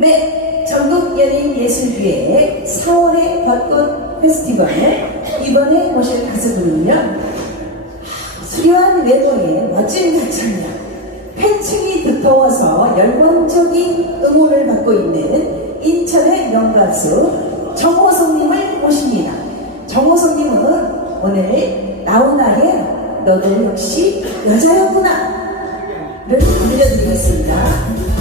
네, 전국 연예인 예술기회 4월의 벚꽃 페스티벌에 이번에 모실 가수분은요 수려한 외모에 멋진 가창력 팬층이 두터워서 열광적인 응원을 받고 있는 인천의 명가수 정호성님을 모십니다. 정호성님은 오늘 나훈아의 너도 역시 여자였구나 를 들려드리겠습니다.